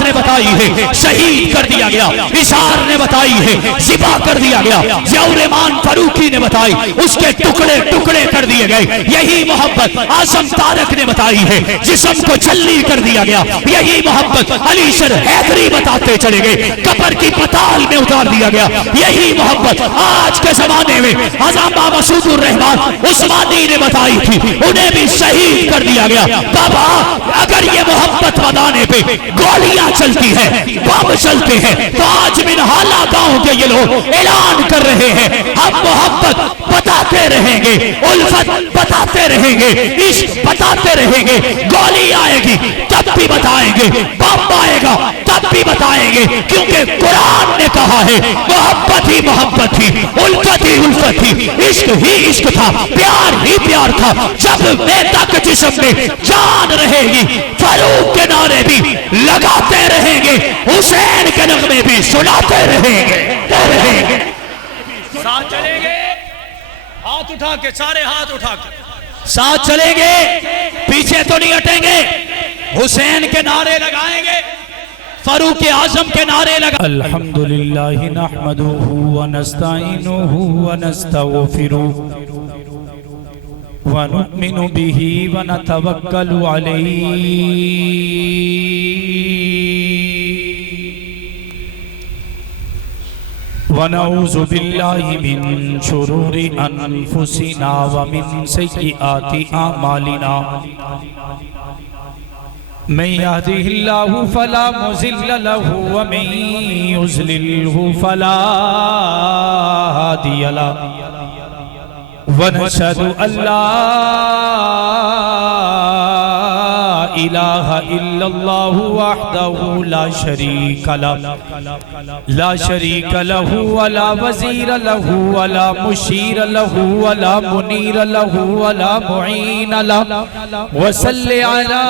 معاذ نے بتائی ہے شہید کر دیا گیا، اشار نے بتائی ہے ذبح کر دیا گیا، ضیاءالرحمان فاروقی نے بتائی اس کے ٹکڑے ٹکڑے کر دیے گئے، یہی محبت اعظم طارق نے بتائی ہے جسم کو چھلنی کر دیا گیا، یہی محبت علی شر حیدری بتاتے چلے گئے قبر کی پتال میں اتار دیا گیا، یہی محبت آج کے زمانے میں علامہ مسعود الرحمان عثمانی نے بتائی تھی، انہیں بھی شہید کر دیا گیا۔ بابا اگر یہ محبت بتانے پہ گولیاں چلتی ہیں، بم چلتے ہیں، تو آج منہالہ گاؤں کے یہ لوگ اعلان کر رہے ہیں ہم محبت بتاتے رہیں گے، الفت بتاتے رہیں گے، عشق بتاتے رہیں گے، گولی آئے گی تب بھی بتائیں گے، بم آئے گا تب بھی بتائیں گے، کیونکہ قرآن نے کہا ہے محبت ہی محبت تھی، الفت ہی الفت تھی، عشق ہی عشق تھا، پیار ہی پیار تھا۔ جب میں تک جسم میں جان رہے گی فاروق کے نعرے بھی لگاتے رہیں گے، حسین کے نغمے بھی سناتے رہیں گے۔ ساتھ چلیں گے، ہاتھ اٹھا کے، سارے ہاتھ اٹھا کے ساتھ چلیں گے، پیچھے تو نہیں ہٹیں گے، حسین کے نعرے لگائیں گے، فاروق اعظم کے نعرے لگائیں گے۔ الحمدللہ نحمدہ ونستعینہ ونستغفرہ ونؤمن به ونتوکل علیہ ونعوذ باللہ من شرور انفسنا ومن سیئات اعمالنا من يهده الله فلا مضل له ومن يضلل فلا هادي له ونشهد أن لا إله إلا الله وحده لا شريك له ولا وزير له ولا مشير له ولا منير له ولا معين له وصل على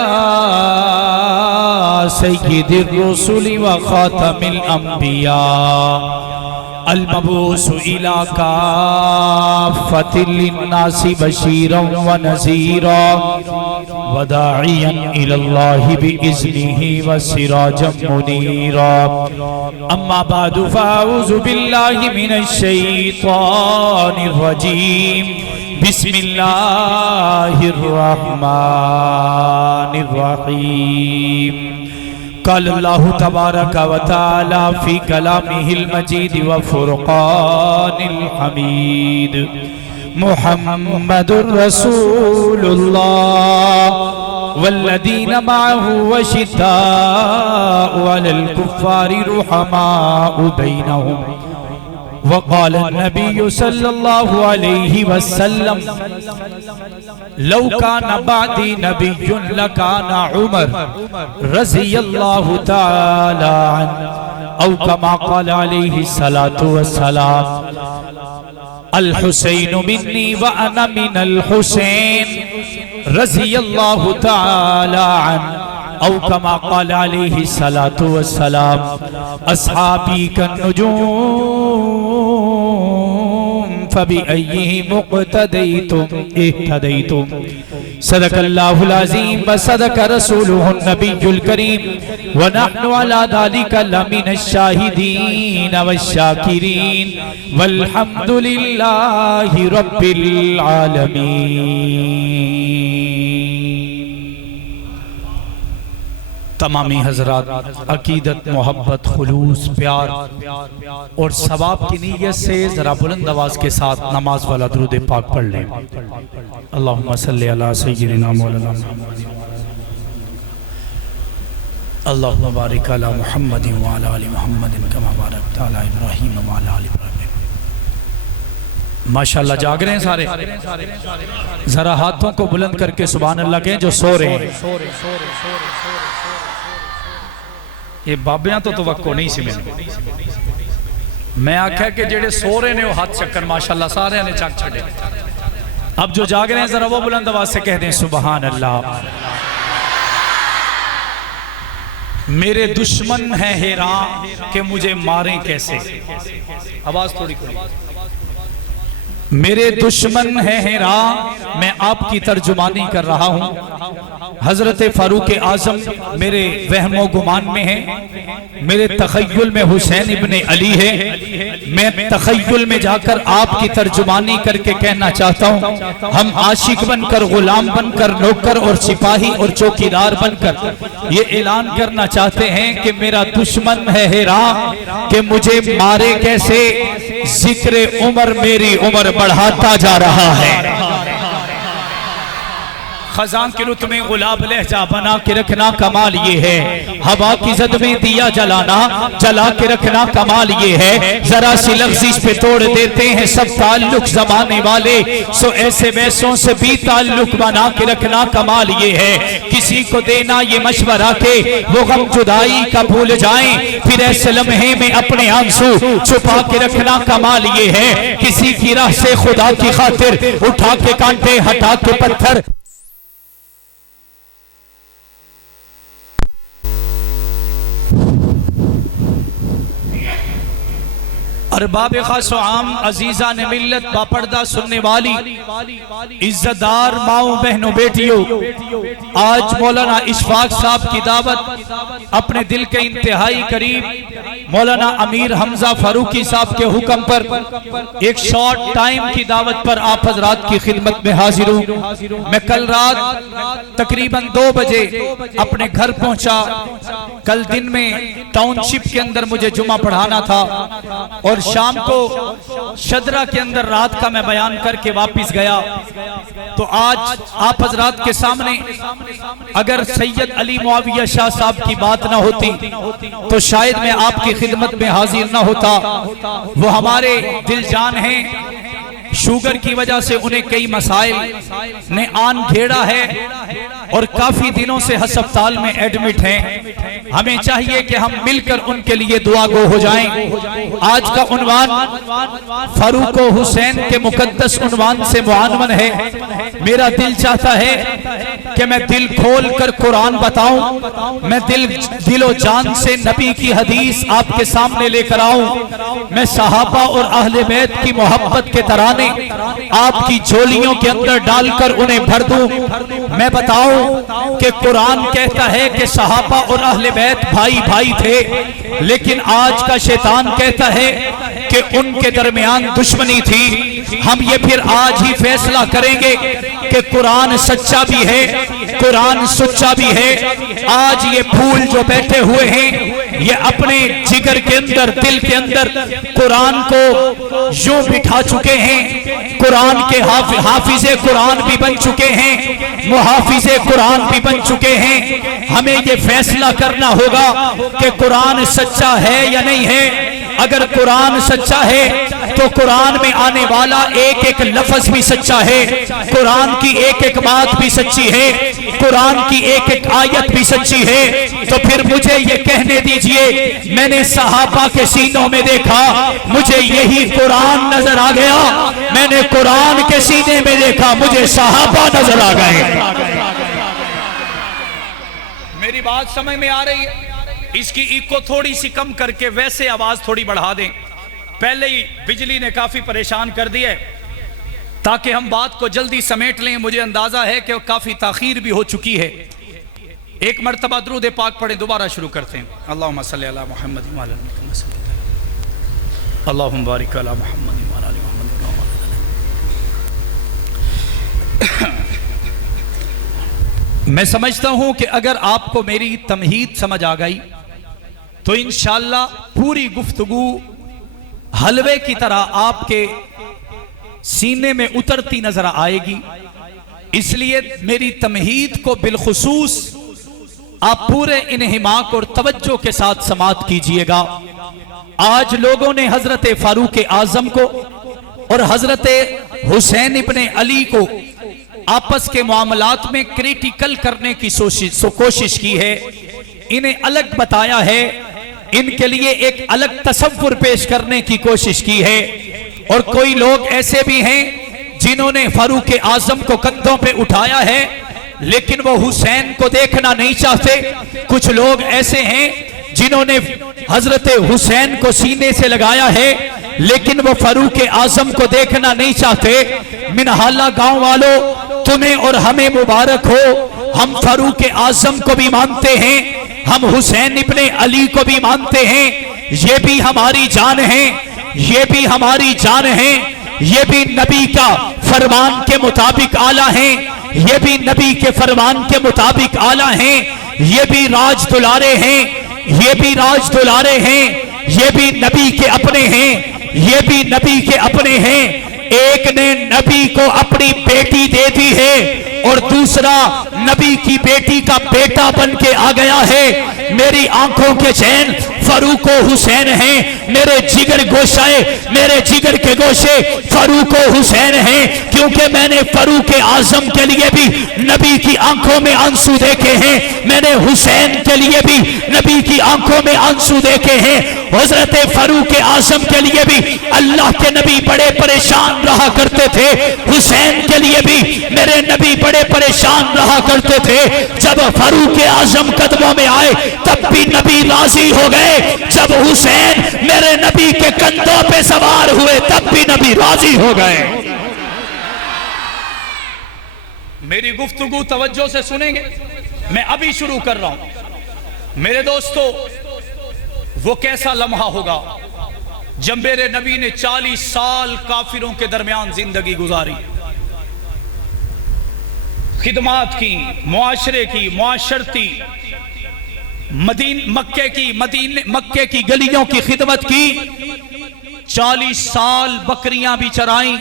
سيد الرسل وخاتم الأنبياء المبعوث إلى كافة للناس بشيرا ونذيرا وداعيا إلى الله بإذنه وسراجا منيرا أما بعد فأعوذ بالله من الشيطان الرجيم بسم الله الرحمن الرحيم قال الله تبارك وتعالى في كلامه المجيد وفرقان الحميد محمد رسول الله والذين معه وشداء على الكفار رحماء بينهم وقال النبي صلى الله عليه وسلم لو كان بعدي نبي لكان عمر رضي الله تعالى عنه أو كما قال عليه الصلاة والسلام الحسين مني وأنا من الحسين رضي الله تعالى عنه أو كما قال عليه الصلاة والسلام أصحابي كالنجوم فبأيهم اقتديتم اهتديتم صدق الله العظيم وصدق رسوله النبي الكريم ونحن على ذلك لمن الشاهدين والشاكرين والحمد لله رب العالمين۔ تمامی حضرات عقیدت، محبت، خلوص، پیار اور ثواب کی نیت سے ذرا بلند آواز کے ساتھ نماز والا درود پاک پڑھ لیں۔ اللہم صلی علی سیدنا مولانا اللہم بارک علی محمد وعلی آل محمد کما بارکت علی ابراہیم وعلی آل ابراہیم۔ ماشاءاللہ جاگ رہے ہیں سارے، ذرا ہاتھوں کو بلند کر کے سبحان اللہ کہیں جو سو رہے ہیں۔ یہ بابیاں تو توقع نہیں سی میں آکھا کہ جڑے سو رہے نے وہ ہاتھ چکر ماشاءاللہ سارے نے چک چھڑے۔ اب جو جاگ رہے ہیں ذرا وہ بلند آواز سے کہہ دیں سبحان اللہ۔ میرے دشمن ہیں حیران کہ مجھے ماریں کیسے، آواز تھوڑی کھلی۔ میرے دشمن ہے ہیرا، میں آپ کی ترجمانی کر رہا ہوں۔ حضرت فاروق اعظم میرے وہم و گمان میں ہیں، میرے تخیل میں حسین ابن علی ہے، میں تخیل میں جا کر آپ کی ترجمانی کر کے کہنا چاہتا ہوں، ہم عاشق بن کر، غلام بن کر، نوکر اور سپاہی اور چوکیدار بن کر یہ اعلان کرنا چاہتے ہیں کہ میرا دشمن ہے ہیرا کہ مجھے مارے کیسے، ذکر عمر میری عمر بڑھاتا جا رہا ہے۔ خزان کے رت میں غلاب لہجہ بنا کے رکھنا کمال یہ ہے، ہوا کی زد میں دیا جلانا، جلا کے رکھنا کمال یہ ہے، ذرا سی لغزش پہ توڑ دیتے ہیں سب تعلق زمانے والے، سو ایسے ویسوں سے بھی تعلق بنا کے رکھنا کمال یہ ہے، کسی کو دینا یہ مشورہ کہ وہ غم جدائی کا بھول جائیں، پھر ایسے لمحے میں اپنے آنسو چھپا کے رکھنا کمال یہ ہے، کسی کی راہ سے خدا کی خاطر اٹھا کے کانٹے ہٹا کے پتھر ارباب خاص و عام، عزیزان ملت، باپردہ سننے والی، عزتدار ماؤں بہنوں بیٹیوں، آج مولانا اشفاق صاحب کی دعوت اپنے دل کے انتہائی قریب مولانا امیر حمزہ فاروقی صاحب کے حکم پر ایک شارٹ ٹائم کی دعوت پر آپ حضرات کی خدمت میں حاضر ہوں۔ میں کل رات تقریباً 2 بجے اپنے گھر پہنچا، کل دن میں ٹاؤن شپ کے اندر مجھے جمعہ پڑھانا تھا اور شام کو شدرہ کے اندر رات کا میں بیان کر کے واپس گیا، تو آج آپ حضرات کے سامنے اگر سید علی معاویہ شاہ صاحب کی بات نہ ہوتی تو شاید میں آپ کی خدمت میں حاضر نہ ہوتا۔ وہ ہمارے دل جان ہیں، شوگر کی وجہ سے انہیں کئی مسائل نے آن گھیڑا ہے اور کافی دنوں سے ہسپتال میں ایڈمٹ ہیں، ہمیں چاہیے کہ ہم مل کر ان کے لیے دعا گو ہو جائیں۔ آج کا عنوان فاروق و حسین کے مقدس عنوان سے معنون ہے۔ میرا دل چاہتا ہے کہ میں دل کھول کر قرآن بتاؤں، میں دل و جان سے نبی کی حدیث آپ کے سامنے لے کر آؤں، میں صحابہ اور اہل بیت کی محبت کے ترانے آپ کی جھولیوں کے اندر ڈال کر انہیں بھر دوں، میں بتاؤں کہ قرآن کہتا ہے کہ صحابہ اور اہل بیت بھائی بھائی تھے، لیکن آج کا شیطان کہتا ہے کہ ان کے درمیان دشمنی تھی۔ ہم یہ پھر آج ہی فیصلہ کریں گے کہ قرآن سچا بھی ہے، قرآن سچا بھی ہے۔ آج یہ پھول جو بیٹھے ہوئے ہیں یہ اپنے جگر کے اندر، دل کے اندر قرآن کو یوں بٹھا چکے ہیں، قرآن کے حافظ قرآن بھی بن چکے ہیں، محافظ قرآن بھی بن چکے ہیں۔ ہمیں یہ فیصلہ کرنا ہوگا کہ قرآن سچا ہے یا نہیں ہے۔ اگر قرآن سچا ہے تو قرآن میں آنے والا ایک ایک لفظ بھی سچا ہے، قرآن کی ایک ایک بات بھی سچی ہے، قرآن کی ایک ایک آیت بھی سچی ہے۔ تو پھر مجھے یہ کہنے دیجئے، میں نے صحابہ کے سینوں میں دیکھا، مجھے یہی قرآن نظر آ گیا، میں نے قرآن کے سینے میں دیکھا، مجھے صحابہ نظر آ گئے۔ میری بات سمجھ میں آ رہی ہے؟ اس کی ایکو تھوڑی سی کم کر کے ویسے آواز تھوڑی بڑھا دیں، پہلے ہی بجلی نے کافی پریشان کر دیا ہے، تاکہ ہم بات کو جلدی سمیٹ لیں۔ مجھے اندازہ ہے کہ کافی تاخیر بھی ہو چکی ہے۔ ایک مرتبہ درود پاک پڑھیں، دوبارہ شروع کرتے ہیں۔ اللہم صلی علی محمد وعلی آل محمد، اللہم بارک علی محمد وعلی آل محمد۔ میں سمجھتا ہوں کہ اگر آپ کو میری تمہید سمجھ آ گئی تو انشاءاللہ پوری گفتگو حلوے کی طرح آپ کے سینے میں اترتی نظر آئے گی۔ اس لیے میری تمہید کو بالخصوص آپ پورے انہماک اور توجہ کے ساتھ سماعت کیجئے گا۔ آج لوگوں نے حضرت فاروق اعظم کو اور حضرت حسین ابن علی کو آپس کے معاملات میں کریٹیکل کرنے کی کوشش کی ہے، انہیں الگ بتایا ہے، ان کے لیے ایک الگ تصور پیش کرنے کی کوشش کی ہے۔ اور کوئی لوگ ایسے بھی ہیں جنہوں نے فاروق اعظم کو کندھوں پہ اٹھایا ہے لیکن وہ حسین کو دیکھنا نہیں چاہتے۔ کچھ لوگ ایسے ہیں جنہوں نے حضرت حسین کو سینے سے لگایا ہے لیکن وہ فاروق اعظم کو دیکھنا نہیں چاہتے۔ منہالہ گاؤں والوں، تمہیں اور ہمیں مبارک ہو، ہم فاروق اعظم کو بھی مانتے ہیں، ہم حسین ابن علی کو بھی مانتے ہیں، یہ بھی ہماری جان ہیں، یہ بھی ہماری جان ہیں، یہ بھی نبی کا فرمان کے مطابق آلہ ہیں، یہ بھی نبی کے فرمان کے مطابق آلہ ہیں، یہ بھی راج دلارے ہیں، یہ بھی راج دلارے ہیں، یہ بھی نبی کے اپنے ہیں، یہ بھی نبی کے اپنے ہیں۔ ایک نے نبی کو اپنی بیٹی دے دی ہے اور دوسرا نبی کی بیٹی کا بیٹا بن کے آ گیا ہے۔ میری آنکھوں کے چین فاروق و حسین ہیں، میرے جگر گوشائے، میرے جگر کے گوشے فاروق و حسین ہیں، کیونکہ میں نے فاروق اعظم کے لیے بھی نبی کی آنکھوں میں آنسو دیکھے ہیں، میں نے حسین کے لیے بھی نبی کی آنکھوں میں آنسو دیکھے ہیں۔ حضرت فاروق اعظم کے لیے بھی اللہ کے نبی بڑے پریشان رہا کرتے تھے، حسین کے لیے بھی میرے نبی بڑے پریشان رہا کرتے تھے۔ جب فاروق اعظم قدموں میں آئے تب بھی نبی راضی ہو گئے، جب حسین میرے نبی کے کندھوں پہ سوار ہوئے تب بھی نبی راضی ہو گئے۔ میری گفتگو توجہ سے سنیں گے، میں ابھی شروع کر رہا ہوں۔ میرے دوستو، وہ کیسا لمحہ ہوگا جب میرے نبی نے 40 سال کافروں کے درمیان زندگی گزاری، خدمات کی، معاشرے کی، معاشرتی، مکے کی گلیوں کی خدمت کی، 40 سال بکریاں بھی چرائیں،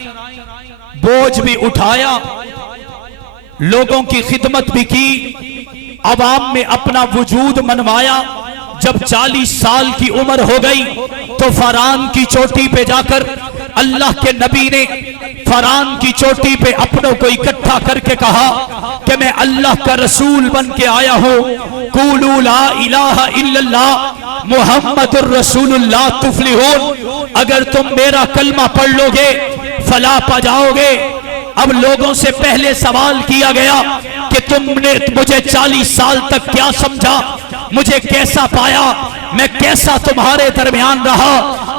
بوجھ بھی اٹھایا، لوگوں کی خدمت بھی کی، عوام میں اپنا وجود منوایا۔ جب 40 سال کی عمر ہو گئی تو فران کی چوٹی پہ جا کر اللہ کے نبی نے فران کی چوٹی پہ اپنوں کو اکٹھا کر کے کہا کہ میں اللہ کا رسول بن کے آیا ہوں، قولوا لا الہ الا اللہ محمد الرسول اللہ تفلحون، اگر تم میرا کلمہ پڑھ لو گے فلاح پا جاؤ گے۔ اب لوگوں سے پہلے سوال کیا گیا کہ تم نے مجھے 40 سال تک کیا سمجھا، مجھے کیسا پایا، میں کیسا تمہارے درمیان رہا؟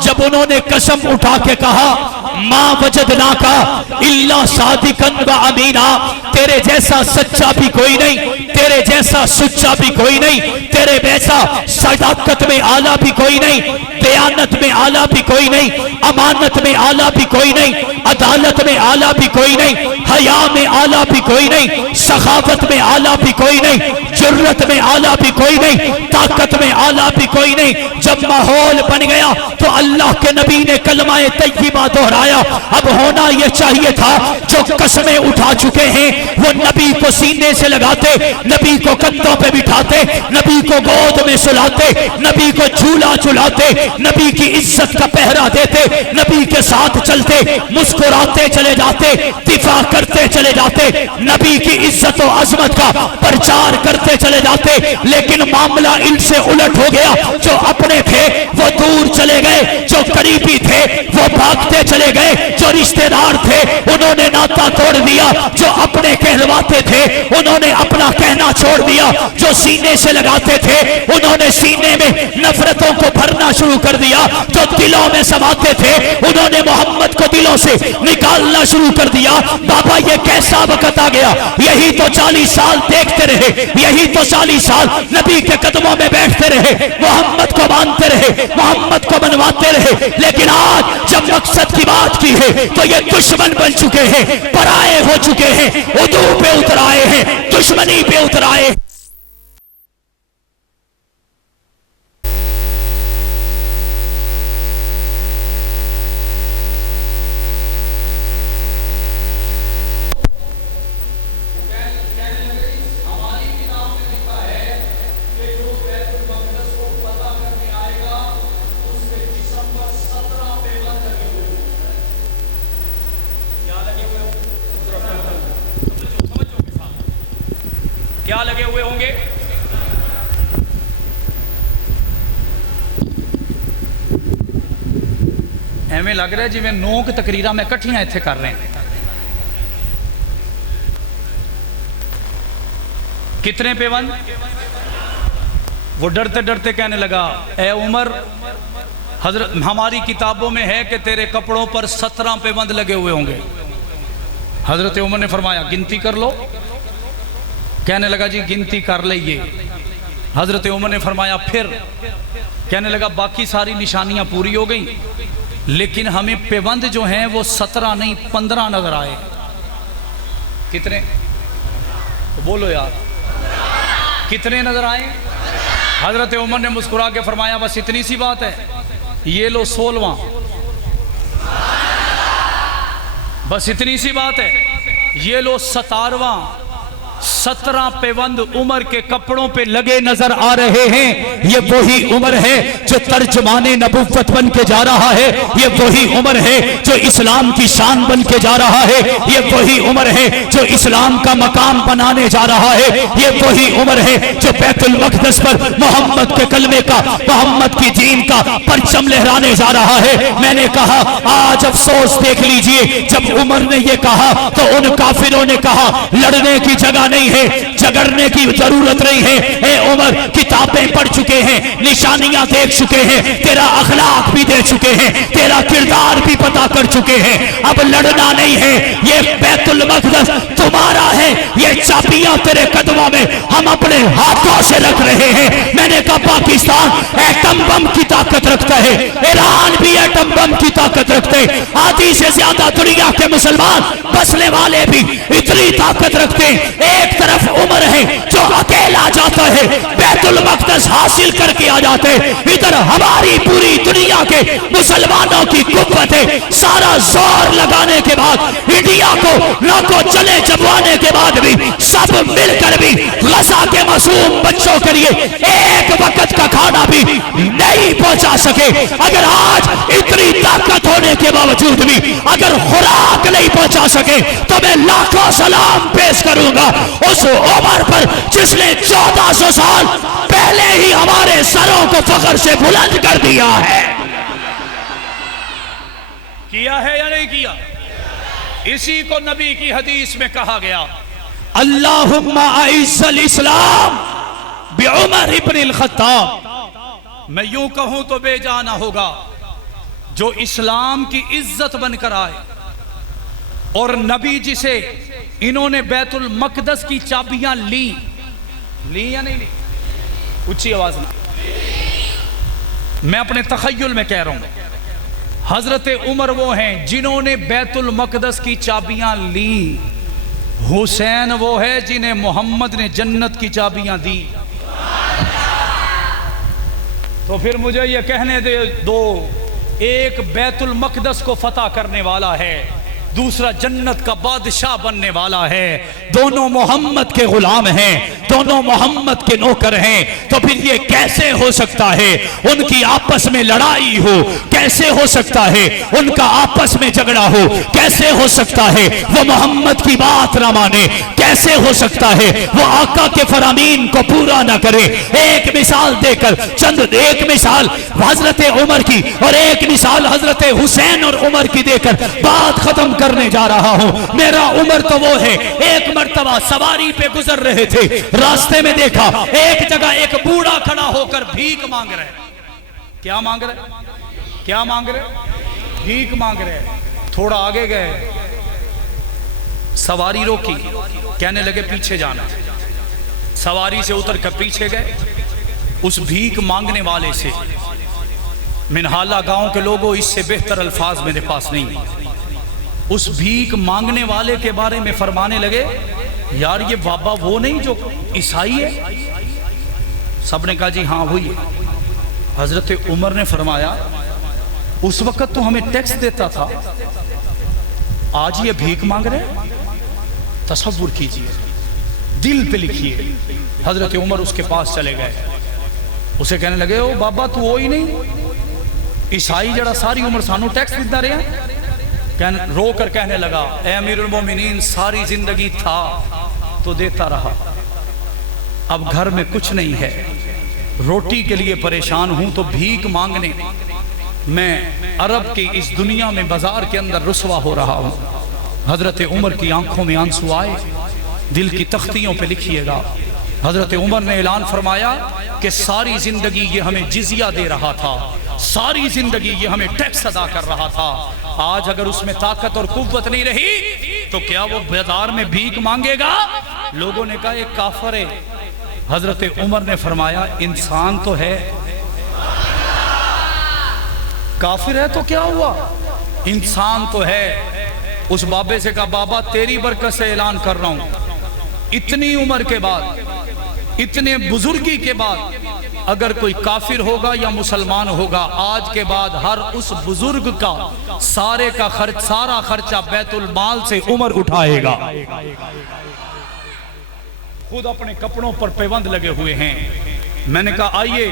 جب انہوں نے قسم اٹھا کے کہا ما وجدناکا الا صادقا و امینا، تیرے جیسا سچا بھی کوئی نہیں، تیرے جیسا سچا بھی کوئی نہیں، تیرے جیسا صداقت میں اعلیٰ بھی کوئی نہیں، دیانت میں اعلیٰ بھی کوئی نہیں، امانت میں اعلیٰ بھی کوئی نہیں، عدالت میں اعلیٰ بھی کوئی نہیں، حیا میں اعلیٰ بھی کوئی نہیں، سخاوت میں اعلیٰ بھی کوئی نہیں، جرت میں اعلیٰ بھی کوئی نہیں، طاقت میں اعلیٰ بھی کوئی نہیں۔ جب ماحول بن گیا تو اللہ کے نبی نے کلمہ طیبہ دہرایا۔ اب ہونا یہ چاہیے تھا جو قسمیں اٹھا چکے ہیں وہ نبی کو سینے سے لگاتے، نبی کو کندھوں پہ بٹھاتے، نبی کو گود میں سلاتے، نبی کو جھولا جھلاتے، نبی کی عزت کا پہرا دیتے، نبی کے ساتھ چلتے، مسکراتے چلے جاتے، دفاع کرتے چلے جاتے، نبی کی عزت و عظمت کا پرچار کرتے چلے جاتے۔ لیکن معاملہ ان سے الٹ ہو گیا، جو اپنے تھے وہ دور چلے گئے، جو قریبی تھے وہ بھاگتے چلے گئے، جو رشتہ دار تھے انہوں نے ناتا توڑ دیا، جو اپنے کہلواتے تھے انہوں نے اپنا کہنا چھوڑ دیا، جو سینے سے لگاتے تھے انہوں نے سینے میں نفرتوں کو بھرنا شروع کر دیا، جو دلوں میں سماتے تھے انہوں نے محمد کو دلوں سے نکالنا شروع کر دیا۔ بابا یہ کیسا وقت آ گیا؟ یہی تو 40 سال دیکھتے رہے، یہی تو 40 سال نبی کے قدموں میں بیٹھتے رہے، محمد کو مانتے رہے، محمد کو منواتے رہے، لیکن آج جب مقصد کی بات کی ہے تو یہ دشمن بن چکے ہیں، پرائے ہو چکے ہیں، عدو پہ اتر آئے ہیں، دشمنی پہ اتر آئے ہیں۔ کیا لگے ہوئے ہوں گے؟ ایویں لگ رہا ہے جی میں 9 کی تقریرہ میں کٹھیاں ایتھے کر رہے ہیں۔ کتنے پیوند؟ وہ ڈرتے ڈرتے کہنے لگا اے عمر حضرت ہماری کتابوں میں ہے کہ تیرے کپڑوں پر 17 پیوند لگے ہوئے ہوں گے. حضرت عمر نے فرمایا گنتی کر لو. کہنے لگا جی گنتی کر لئیے. حضرت عمر نے فرمایا پھر؟ کہنے لگا باقی ساری نشانیاں پوری ہو گئیں لیکن ہمیں پیوند جو ہیں وہ 17 نہیں 15 نظر آئے. کتنے؟ تو بولو یار کتنے نظر آئے؟ حضرت عمر نے مسکرا کے فرمایا بس اتنی سی بات ہے، یہ لو 16واں. بس اتنی سی بات ہے، یہ لو 17واں. 17 پیوند عمر کے کپڑوں پہ لگے نظر آ رہے ہیں. یہ وہی عمر ہے جو ترجمان نبوت بن کے جا رہا ہے. یہ وہی عمر ہے جو اسلام کی شان بن کے جا رہا ہے. یہ وہی عمر ہے جو اسلام کا مقام بنانے جا رہا ہے. یہ وہی عمر ہے جو بیت المقدس پر محمد کے کلمے کا، محمد کی دین کا پرچم لہرانے جا رہا ہے. میں نے کہا آج افسوس دیکھ لیجئے، جب عمر نے یہ کہا تو ان کافروں نے کہا لڑنے کی جگہ نہیں ہے، جگڑنے کی ضرورت نہیں ہے. اے عمر کتابیں پڑھ چکے ہیں، نشانیاں دیکھ چکے ہیں، تیرا اخلاق بھی دے چکے ہیں، تیرا کردار بھی پتا کر چکے ہیں. اب لڑنا نہیں ہے. یہ بیت المقدس تمہارا ہے، یہ چابیاں تیرے قدموں میں ہم اپنے ہاتھوں سے رکھ رہے ہیں. میں نے کہا پاکستان ایٹم بم کی طاقت رکھتا ہے، ایران بھی ایٹم بم کی طاقت رکھتے، آدھی سے زیادہ دنیا کے مسلمان بسنے والے بھی اتنی طاقت رکھتے. ایک طرف عمر ہے جو اکیلا جاتا ہے بیت المقدس حاصل کر کے آ جاتے، ادھر ہماری پوری دنیا کے مسلمانوں کی قوت ہے. سارا زور لگانے کے بعد انڈیا کو ناکو چلے چبوانے کے بعد بھی سب مل کر بھی غزہ کے معصوم بچوں کے لیے ایک وقت کا کھانا بھی نہیں پہنچا سکے. اگر آج اتنی طاقت ہونے کے باوجود بھی اگر خوراک نہیں پہنچا سکے تو میں لاکھوں سلام پیش کروں گا اس عمر پر جس نے 1400 سال پہلے ہی ہمارے سروں کو فخر سے بلند کر دیا ہے. کیا ہے یا نہیں کیا؟ اسی کو نبی کی حدیث میں کہا گیا اللہم اعز الاسلام بعمر ابن الخطاب. میں یوں کہوں تو بے جانا ہوگا جو اسلام کی عزت بن کر آئے اور نبی جسے انہوں نے بیت المقدس کی چابیاں لی یا نہیں لی؟ اچھی آواز نہ. میں اپنے تخیل میں کہہ رہا ہوں حضرت عمر وہ ہیں جنہوں نے بیت المقدس کی چابیاں لی. حسین وہ ہے جنہیں محمد نے جنت کی چابیاں دی. تو پھر مجھے یہ کہنے دو ایک بیت المقدس کو فتح کرنے والا ہے، دوسرا جنت کا بادشاہ بننے والا ہے. دونوں محمد کے غلام ہیں، دونوں محمد کے نوکر ہیں. تو پھر یہ کیسے ہو سکتا ہے ان کی آپس میں لڑائی ہو؟ کیسے ہو سکتا ہے ان کا آپس میں جھگڑا ہو؟ کیسے ہو سکتا ہے وہ محمد کی بات نہ مانے؟ کیسے ہو سکتا ہے وہ آقا کے فرامین کو پورا نہ کرے؟ ایک مثال دے کر ایک مثال حضرت عمر کی اور ایک مثال حضرت حسین اور عمر کی دے کر بات ختم کرنے جا رہا ہوں. میرا عمر تو وہ ہے، ایک مرتبہ سواری پہ گزر رہے تھے، راستے میں دیکھا ایک جگہ ایک بوڑھا کھڑا ہو کر بھیک مانگ رہے. کیا مانگ رہے؟ کیا مانگ رہے؟ بھیک مانگ رہے. تھوڑا آگے گئے، سواری روکی، کہنے لگے پیچھے جانا. سواری سے اتر کر پیچھے گئے. اس بھیک مانگنے والے سے منہالہ گاؤں کے لوگوں اس سے بہتر الفاظ میرے پاس نہیں. اس بھیک مانگنے والے کے بارے میں فرمانے لگے یار یہ بابا وہ نہیں جو عیسائی ہے؟ سب نے کہا جی ہاں وہی ہے. حضرت عمر نے فرمایا اس وقت تو ہمیں ٹیکس دیتا تھا، آج یہ بھیک مانگ رہے. تصور کیجئے، دل پہ لکھیے. حضرت عمر اس کے پاس چلے گئے، اسے کہنے لگے او بابا تو وہی نہیں عیسائی جڑا ساری عمر سانو ٹیکس دیتا رہا؟ رو کر کہنے لگا اے امیر المومنین ساری زندگی تھا تو دیتا رہا، اب گھر میں کچھ نہیں ہے، روٹی کے لیے پریشان ہوں تو بھیک مانگنے میں عرب کی اس دنیا میں بازار کے اندر رسوا ہو رہا ہوں. حضرت عمر کی آنکھوں میں آنسو آئے. دل کی تختیوں پہ لکھیے گا حضرت عمر نے اعلان فرمایا کہ ساری زندگی یہ ہمیں جزیہ دے رہا تھا، ساری زندگی یہ ہمیں ٹیکس ادا کر رہا تھا، آج اگر اس میں طاقت اور قوت نہیں رہی تو کیا وہ بازار میں بھیک مانگے گا؟ لوگوں نے کہا یہ کافر ہے۔ حضرت عمر نے فرمایا انسان تو ہے، کافر ہے تو کیا ہوا، انسان تو ہے۔ اس بابے سے کہا بابا تیری برکت سے اعلان کر رہا ہوں، اتنی عمر کے بعد، اتنے بزرگی کے بعد اگر کوئی کافر ہوگا یا مسلمان ہوگا، آج کے بعد ہر اس بزرگ کا سارا خرچہ بیت المال سے عمر اٹھائے گا۔ خود اپنے کپڑوں پر پیوند لگے ہوئے ہیں۔ میں نے کہا آئیے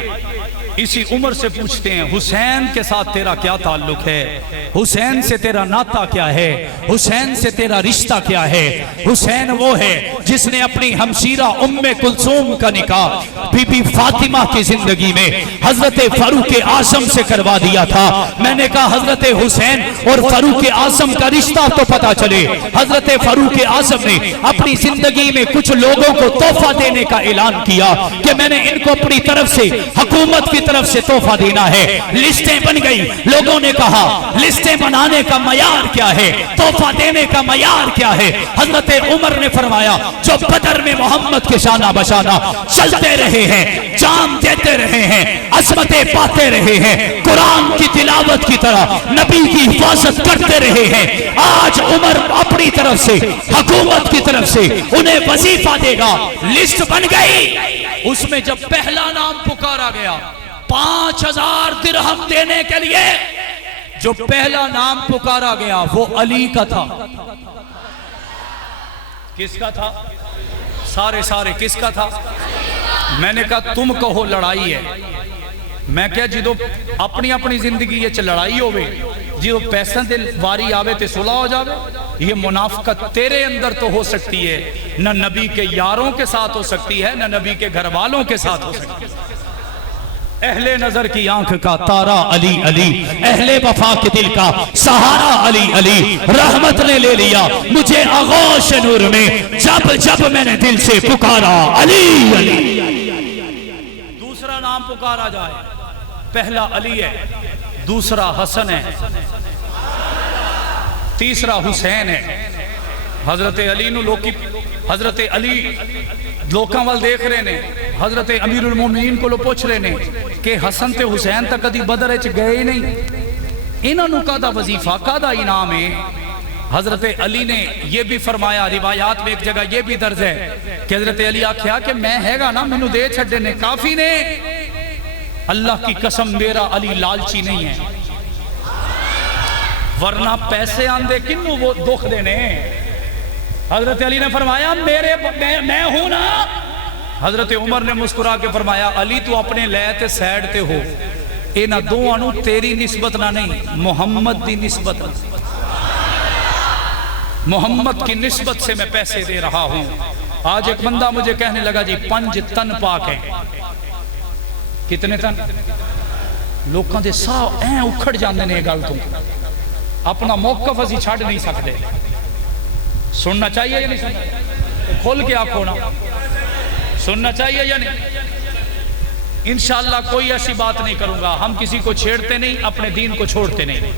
اسی عمر سے پوچھتے ہیں حسین کے ساتھ تیرا کیا تعلق ہے، حسین سے تیرا ناتا کیا ہے، حسین سے تیرا رشتہ کیا ہے؟ حسین وہ ہے جس نے اپنی ہمشیرہ ام کلثوم کا نکاح بی بی فاطمہ کی زندگی میں حضرت فاروق اعظم سے کروا دیا تھا۔ میں نے کہا حضرت حسین اور فاروق اعظم کا رشتہ تو پتا چلے، حضرت فاروق اعظم نے اپنی زندگی میں کچھ لوگوں کو تحفہ دینے کا اعلان کیا کہ میں نے ان کو اپنی طرف سے، حکومت کی طرف سے تحفہ دینا ہے۔ لسٹیں بن گئی، لوگوں نے کہا لسٹیں بنانے کا معیار کیا ہے، تحفہ دینے کا معیار کیا ہے؟ حضرت عمر نے فرمایا جو بدر میں محمد کے شانہ بشانہ چلتے رہے ہیں، جان دیتے رہے ہیں، عظمتیں پاتے رہے ہیں، قرآن کی تلاوت کی طرح نبی کی حفاظت کرتے رہے ہیں، آج عمر اپنی طرف سے، حکومت کی طرف سے انہیں وظیفہ دے گا۔ لسٹ بن گئی، اس میں جب پہلا نام پکارا گیا 5000 درہم دینے کے لیے، جو پہلا نام پکارا گیا وہ علی کا تھا۔ کس کا تھا؟ سارے کس کا تھا؟ میں نے کہا تم کہو لڑائی ہے، میں کہا جدو اپنی زندگی یہ لڑائی ہوئے، جدو پیسہ دل واری آوے تے صلح ہو جاوے، یہ منافقت تیرے اندر تو ہو سکتی ہے، نہ نبی کے یاروں کے ساتھ ہو سکتی ہے، نہ نبی کے گھر والوں کے ساتھ ہو سکتی ہے۔ اہل نظر کی آنکھ کا تارا علی علی، اہل وفا کے دل کا سہارا علی علی، رحمت نے لے لیا مجھے آغوش نور میں، جب میں نے دل سے پکارا علی علی۔ دوسرا نام پکارا جائے، پہلا علی ہے، دوسرا حسن ہے، تیسرا حسین ہے۔ حضرت علی نو حضرت علی لوکاں وال دیکھ رہے نے، حضرت امیر المومنین کو لو پوچھ رہے نے کہ حسن تے حسین تک کدی بدر وچ گئے ہی نہیں، انہاں نو کدا وظیفہ کدا انعام ہے؟ حضرت علی نے یہ بھی فرمایا، روایات میں ایک جگہ یہ بھی درج ہے کہ حضرت علی آکھیا کہ میں ہے گا نا مینو دے چھڈے نے کافی نے، اللہ کی قسم میرا علی لالچی نہیں ہے، ورنہ پیسے آندے کنو وہ دکھ دینے۔ حضرت علی نے فرمایا میں ہوں نا۔ حضرت عمر نے مسکرا کے فرمایا علی تو اپنے لے تے سیڈ تے ہو، اے نہ دو انو تیری نسبت نہ نہیں، محمد دی نسبت، محمد کی نسبت سے میں پیسے دے رہا ہوں۔ آج ایک بندہ مجھے کہنے لگا جی 5 تن پاک ہیں۔ کتنے تن؟ لوکاں دے ساہ این اکھڑ جاندے نے گل تو، اپنا موقف اسی چھاڑ نہیں سکتے۔ سننا چاہیے یا نہیں سننا؟ کھول کے آنکھوں نا، سننا چاہیے یا نہیں؟ انشاءاللہ کوئی ایسی بات نہیں کروں گا، ہم کسی کو چھیڑتے نہیں، اپنے دین کو چھوڑتے نہیں۔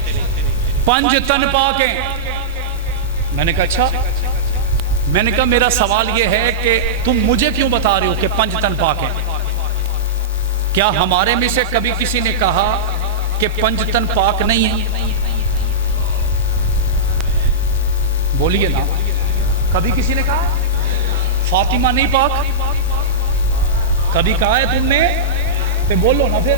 5 تن پاک ہیں۔ میں نے کہا اچھا، میں نے کہا میرا سوال یہ ہے کہ تم مجھے کیوں بتا رہے ہو کہ 5 تن پاک ہیں؟ کیا ہمارے میں سے کبھی کسی نے کہا کہ 5 تن پاک نہیں ہیں؟ بولیے نا، کبھی کسی نے کہا فاطمہ نہیں پاک؟ کبھی کہا ہے تم نے؟ تو بولو نا پھر،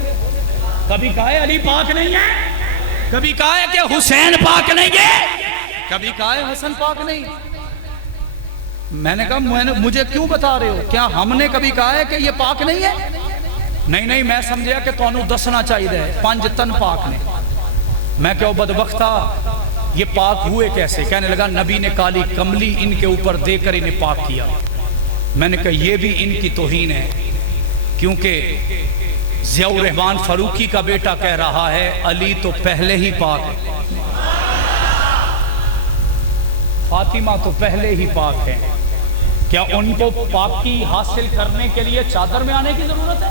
کبھی کہا ہے علی پاک نہیں ہے؟ کبھی کہا ہے کہ حسین پاک نہیں ہے؟ کبھی کہا ہے حسن پاک نہیں؟ میں نے کہا مجھے کیوں بتا رہے ہو؟ کیا ہم نے کبھی کہا ہے کہ یہ پاک نہیں ہے؟ نہیں میں سمجھیا کہ تو انہوں دسنا چاہیے 5 تن پاک نے۔ میں کہو بدبختہ یہ پاک ہوئے کیسے؟ کہنے لگا نبی نے کالی کملی ان کے اوپر دے کر انہیں پاک کیا۔ میں نے کہا یہ بھی ان کی توہین ہے، کیونکہ ضیاء الرحمن فاروقی کا بیٹا کہہ رہا ہے علی تو پہلے ہی پاک ہے، فاطمہ تو پہلے ہی پاک ہے، کیا ان کو پاکی حاصل کرنے کے لیے چادر میں آنے کی ضرورت ہے؟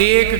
1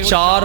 4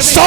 100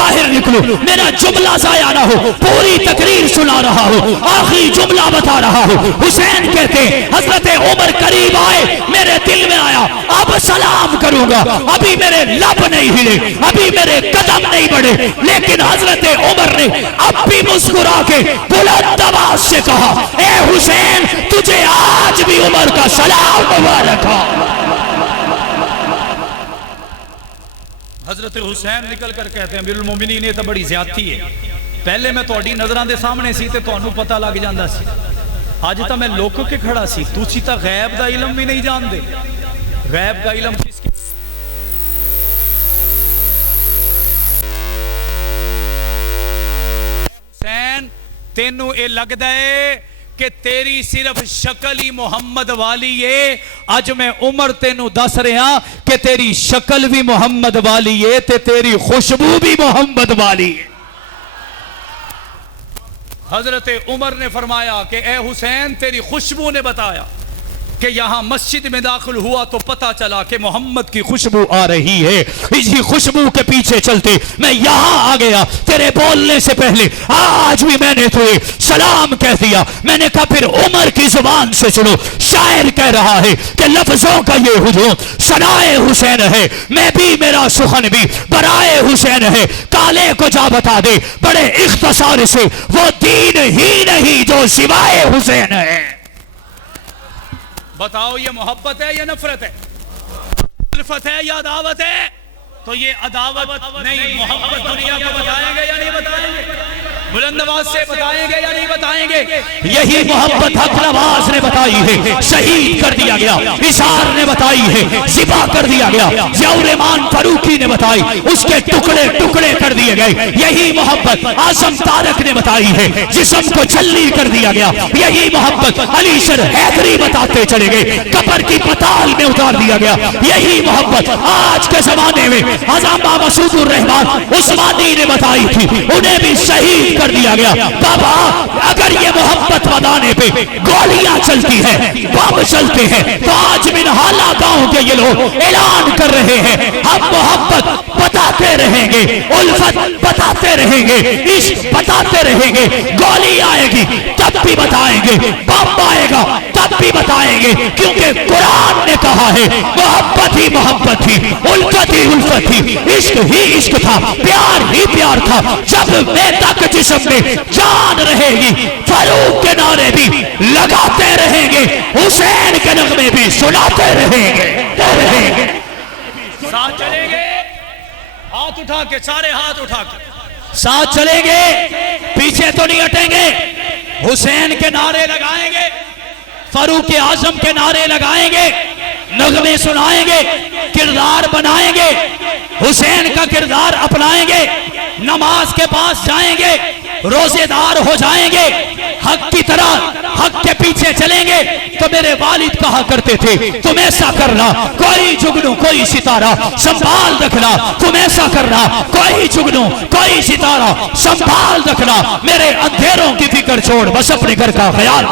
باہر نکلو, میرا جملہ ضائع نہ ہو, پوری تقریر سنا رہا ہو, آخری جملہ بتا رہا ہو. حسین کہتے حضرت عمر قریب آئے, میرے دل میں آیا اب سلام کروں گا, ابھی میرے لب نہیں ہلے, ابھی میرے قدم نہیں بڑھے, لیکن حضرت عمر نے اب بھی مسکرا کے بلند آواز سے کہا, اے حسین تجھے آج بھی عمر کا سلام مبارک ہو. حضرت حسین نکل کر کہتے ہیں امیر المومنین یہ تو بڑی زیادتی ہے, پہلے میں تہاڈی نظراں دے سامنے سی تے تہانوں پتہ لگ جاندا سی, اج تا میں لوک کے کھڑا سی, تسی تا غیب دا علم بھی نہیں جان دے. غیب کا علم کس کی؟ حسین تینوں اے لگدا ہے کہ تیری صرف شکل ہی محمد والی ہے, اج میں عمر تینوں دس رہا کہ تیری شکل بھی محمد والی ہے تے تیری خوشبو بھی محمد والی ہے. حضرت عمر نے فرمایا کہ اے حسین تیری خوشبو نے بتایا کہ یہاں مسجد میں داخل ہوا تو پتا چلا کہ محمد کی خوشبو آ رہی ہے, اسی خوشبو کے پیچھے چلتے میں یہاں آ گیا. تیرے بولنے سے پہلے آج بھی میں نے تجھے سلام کہہ دیا. میں نے کہا پھر عمر کی زبان سے سنو, شاعر کہہ رہا ہے کہ لفظوں کا یہ ہجوم ثنائے حسین ہے, میں بھی میرا سخن بھی برائے حسین ہے. کالے کو جا بتا دے بڑے اختصار سے وہ دین ہی نہیں جو سوائے حسین ہے. بتاؤ یہ محبت ہے یا نفرت ہے, الفت ہے یا عداوت ہے؟ تو یہ عداوت نہیں, محبت دنیا کو بتائیں گے یا نہیں بتائیں گے؟ بلند آواز سے بتائیں گے یا نہیں بتائیں گے؟ یہی محبت حق نواز نے بتائی ہے, شہید کر دیا گیا. اشار نے بتائی ہے, ذبح کر دیا گیا. ضیاء الرحمان فاروقی نے بتائی, اس کے ٹکڑے ٹکڑے کر دیے گئے. یہی محبت اعظم طارق نے بتائی ہے, جسم کو چھلنی کر دیا گیا. یہی محبت علی شر حیدری بتاتے چلے گئے, قبر کی پتال میں اتار دیا گیا. یہی محبت آج کے زمانے میں علامہ مسعود الرحمان عثمانی نے بتائی تھی, انہیں بھی شہید کر دیا گیا. بابا اگر یہ محبت بتانے پہ گولیاں چلتی ہیں, بم چلتے ہیں, تو آج منہالہ گاؤں کے یہ لوگ اعلان کر رہے ہیں ہم محبت بتاتے رہیں گے, الفت بتاتے رہیں گے, عشق بتاتے رہیں گے. گولی آئے گی تب بھی بتائیں گے, بم آئے گا تب بھی بتائیں گے, کیونکہ قرآن نے کہا ہے محبت ہی محبت تھی, الفت ہی الفت تھی, عشق ہی عشق تھا, پیار ہی پیار تھا. جب میں تک جسم میں جان رہے گی فاروق کے نعرے بھی لگاتے رہیں گے, حسین کے نغمے بھی سناتے رہیں گے. ساتھ چلیں گے, ہاتھ اٹھا کے, سارے ہاتھ اٹھا کے ساتھ چلیں گے, پیچھے تو نہیں ہٹیں گے. حسین کے نعرے لگائیں گے, فاروق اعظم کے نعرے لگائیں گے, نغمے سنائیں گے, کردار بنائیں گے, حسین کا کردار اپنائیں گے, نماز کے پاس جائیں گے, روزے دار ہو جائیں گے, حق کی طرح حق کے پیچھے چلیں گے. تو میرے والد کہا کرتے تھے تم ایسا کرنا, کوئی جگنو کوئی ستارہ سنبھال رکھنا, تم ایسا کرنا, کوئی جگنو کوئی ستارہ سنبھال رکھنا, میرے اندھیروں کی فکر چھوڑ بس اپنے گھر کا خیال.